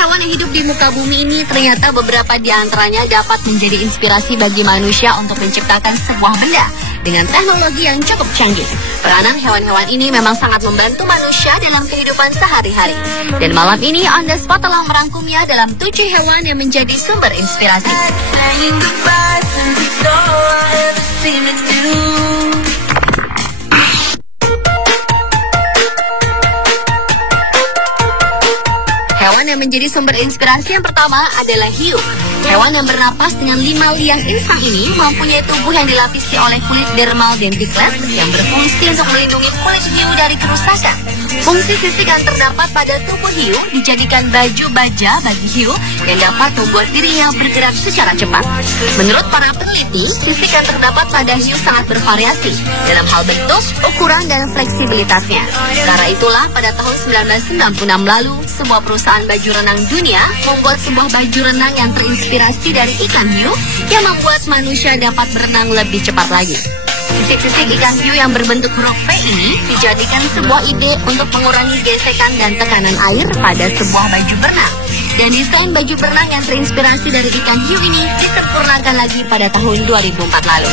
hewan yang hidup di muka bumi ini ternyata beberapa di antaranya dapat menjadi inspirasi bagi manusia untuk menciptakan sebuah benda dengan teknologi yang cukup canggih. Peranan hewan-hewan ini memang sangat membantu manusia dalam kehidupan sehari-hari. Dan malam ini On The Spot telah merangkumnya dalam 7 hewan yang menjadi sumber inspirasi. Hewan yang menjadi sumber inspirasi yang pertama adalah hiu. Hewan yang bernapas dengan 5 liang insang ini mempunyai tubuh yang dilapisi oleh kulit dermal denticles yang berfungsi untuk melindungi kulit hiu dari kerusakan. Fungsi sisik yang terdapat pada tubuh hiu dijadikan baju baja bagi hiu yang dapat membuat dirinya bergerak secara cepat. Menurut para peneliti, sisik yang terdapat pada hiu sangat bervariasi dalam hal bentuk, ukuran, dan fleksibilitasnya. Karena itulah pada tahun 1996 lalu, sebuah perusahaan baju renang dunia membuat sebuah baju renang yang terinspirasi dari ikan hiu yang membuat manusia dapat berenang lebih cepat lagi. Sisik-sisik ikan hiu yang berbentuk huruf V ini dijadikan sebuah ide untuk mengurangi gesekan dan tekanan air pada sebuah baju berenang. Dan desain baju berenang yang terinspirasi dari ikan hiu ini disempurnakan lagi pada tahun 2004 lalu.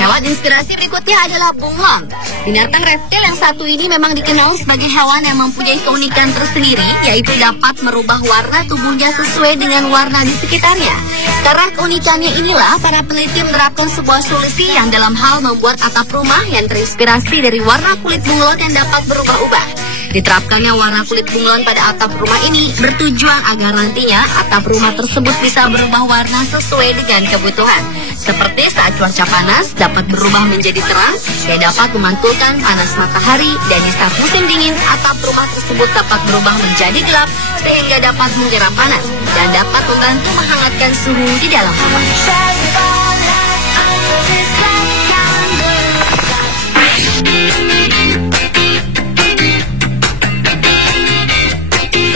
Hewan inspirasi berikutnya adalah bunglon. Binatang reptil yang satu ini memang dikenal sebagai hewan yang mempunyai keunikan tersendiri, yaitu dapat merubah warna tubuhnya sesuai dengan warna di sekitarnya. Karena keunikannya inilah, para peneliti menerapkan sebuah solusi yang dalam hal membuat atap rumah yang terinspirasi dari warna kulit bunglon yang dapat berubah-ubah. Diterapkannya warna kulit bunglon pada atap rumah ini bertujuan agar nantinya atap rumah tersebut bisa berubah warna sesuai dengan kebutuhan. Seperti saat cuaca panas dapat berubah menjadi terang dan dapat memantulkan panas matahari, dan di saat musim dingin atap rumah tersebut dapat berubah menjadi gelap sehingga dapat menggerak panas dan dapat membantu menghangatkan suhu di dalam rumah.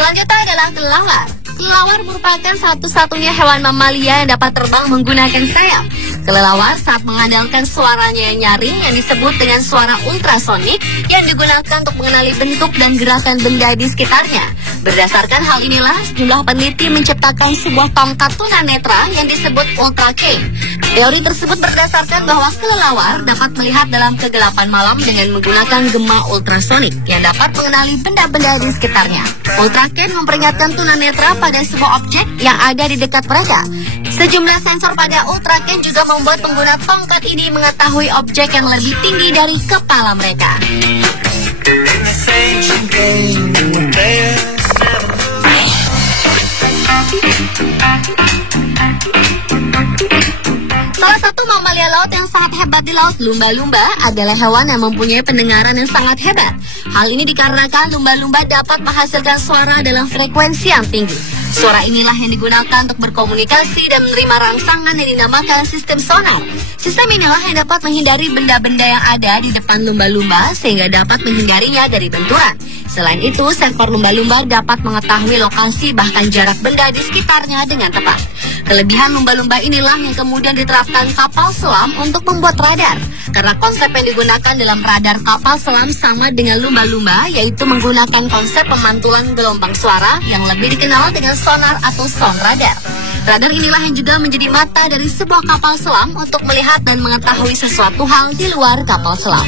Selanjutnya adalah kelelawar. Kelelawar merupakan satu-satunya hewan mamalia yang dapat terbang menggunakan sayap. Kelelawar saat mengandalkan suaranya yang nyaring yang disebut dengan suara ultrasonik yang digunakan untuk mengenali bentuk dan gerakan benda di sekitarnya. Berdasarkan hal inilah, sejumlah peneliti menciptakan sebuah tongkat tunanetra yang disebut Ultra Cane. Teori tersebut berdasarkan bahwa kelelawar dapat melihat dalam kegelapan malam dengan menggunakan gema ultrasonik yang dapat mengenali benda-benda di sekitarnya. Ultra Cane memperingatkan tunanetra pada sebuah objek yang ada di dekat mereka. Sejumlah sensor pada Ultra Cane juga membuat pengguna tongkat ini mengetahui objek yang lebih tinggi dari kepala mereka. Salah satu mamalia laut yang sangat hebat di laut, lumba-lumba, adalah hewan yang mempunyai pendengaran yang sangat hebat. Hal ini dikarenakan lumba-lumba dapat menghasilkan suara dalam frekuensi yang tinggi. Suara inilah yang digunakan untuk berkomunikasi dan menerima rangsangan yang dinamakan sistem sonar. Sistem inilah yang dapat menghindari benda-benda yang ada di depan lumba-lumba sehingga dapat menghindarinya dari benturan. Selain itu, sensor lumba-lumba dapat mengetahui lokasi bahkan jarak benda di sekitarnya dengan tepat. Kelebihan lumba-lumba inilah yang kemudian diterapkan kapal selam untuk membuat radar. Karena konsep yang digunakan dalam radar kapal selam sama dengan lumba-lumba, yaitu menggunakan konsep pemantulan gelombang suara yang lebih dikenal dengan sonar atau sound radar. Radar inilah yang juga menjadi mata dari sebuah kapal selam untuk melihat dan mengetahui sesuatu hal di luar kapal selam.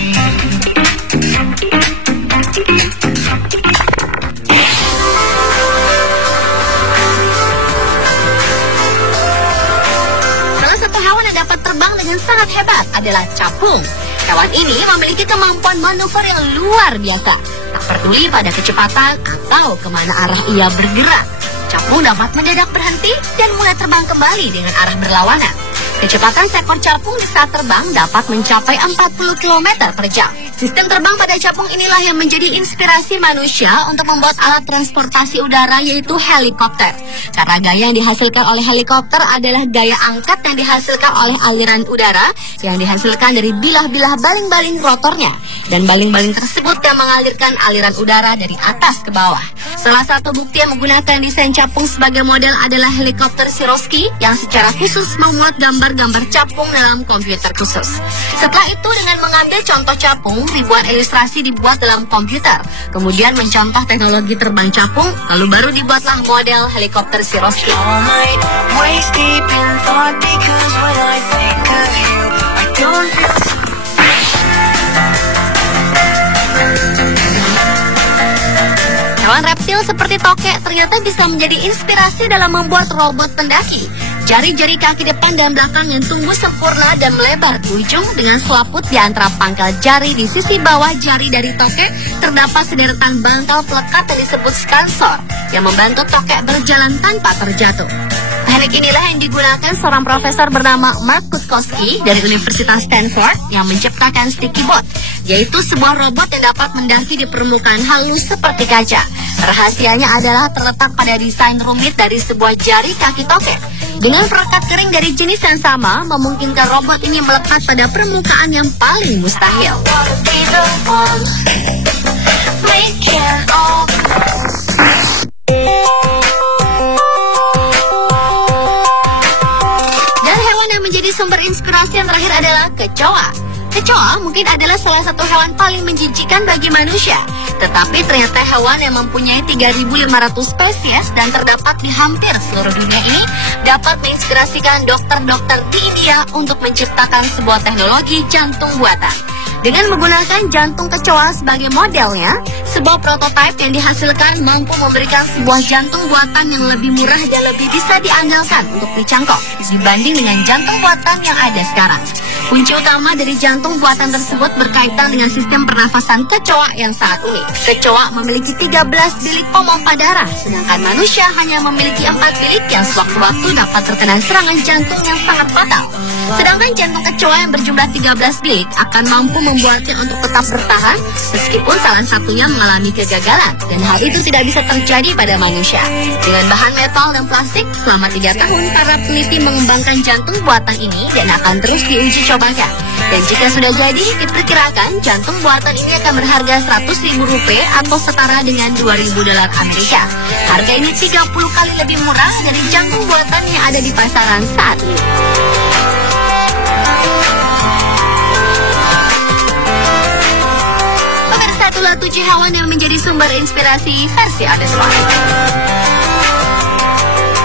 Salah satu hewan yang dapat terbang dengan sangat hebat adalah capung. Hewan ini memiliki kemampuan manuver yang luar biasa. Tak peduli pada kecepatan atau kemana arah ia bergerak, capung dapat mendadak berhenti dan mulai terbang kembali dengan arah berlawanan. Kecepatan seekor capung di saat terbang dapat mencapai 40 km per jam. Sistem terbang pada capung inilah yang menjadi inspirasi manusia untuk membuat alat transportasi udara, yaitu helikopter. Karena gaya yang dihasilkan oleh helikopter adalah gaya angkat yang dihasilkan oleh aliran udara yang dihasilkan dari bilah-bilah baling-baling rotornya. Dan baling-baling tersebut bisa mengalirkan aliran udara dari atas ke bawah. Salah satu bukti yang menggunakan desain capung sebagai model adalah helikopter Sikorsky yang secara khusus memuat gambar-gambar capung dalam komputer khusus. Setelah itu dengan mengambil contoh capung, ribuan ilustrasi dibuat dalam komputer. Kemudian mencontoh teknologi terbang capung, lalu baru dibuatlah model helikopter Sikorsky. Hewan reptil seperti tokek ternyata bisa menjadi inspirasi dalam membuat robot pendaki. Jari-jari kaki depan dan belakang yang tumbuh sempurna dan melebar di ujung dengan selaput di antara pangkal jari di sisi bawah jari dari tokek terdapat sederetan bantal pelekat yang disebut skansor yang membantu tokek berjalan tanpa terjatuh. Teknik inilah yang digunakan seorang profesor bernama Mark Kutkowski dari Universitas Stanford yang menciptakan Sticky Bot, yaitu sebuah robot yang dapat mendaki di permukaan halus seperti kaca. Rahasianya adalah terletak pada desain rumit dari sebuah jari kaki tokek. Dengan perekat kering dari jenis yang sama, memungkinkan robot ini melekat pada permukaan yang paling mustahil. Sumber inspirasi yang terakhir adalah kecoa. Kecoa mungkin adalah salah satu hewan paling menjijikan bagi manusia. Tetapi ternyata hewan yang mempunyai 3.500 spesies dan terdapat di hampir seluruh dunia ini dapat menginspirasikan dokter-dokter di India untuk menciptakan sebuah teknologi jantung buatan. Dengan menggunakan jantung kecoa sebagai modelnya, sebuah prototipe yang dihasilkan mampu memberikan sebuah jantung buatan yang lebih murah dan lebih bisa diandalkan untuk dicangkok dibanding dengan jantung buatan yang ada sekarang. Kunci utama dari jantung buatan tersebut berkaitan dengan sistem pernafasan kecoa yang sangat unik. Kecoa memiliki 13 bilik pompa darah, sedangkan manusia hanya memiliki 4 bilik yang sewaktu-waktu dapat terkena serangan jantung yang sangat fatal. Sedangkan jantung kecoa yang berjumlah 13 bilik akan mampu membuatnya untuk tetap bertahan meskipun salah satunya mengalami kegagalan, dan hal itu tidak bisa terjadi pada manusia. Dengan bahan metal dan plastik, selama 3 tahun para peneliti mengembangkan jantung buatan ini dan akan terus diuji cobakan. Dan jika sudah jadi, diperkirakan jantung buatan ini akan berharga Rp100.000 atau setara dengan $2.000 Amerika. Harga ini 30 kali lebih murah dari jantung buatan yang ada di pasaran saat ini. Pemirsa, itulah 7 hewan yang menjadi sumber inspirasi versi Abes One.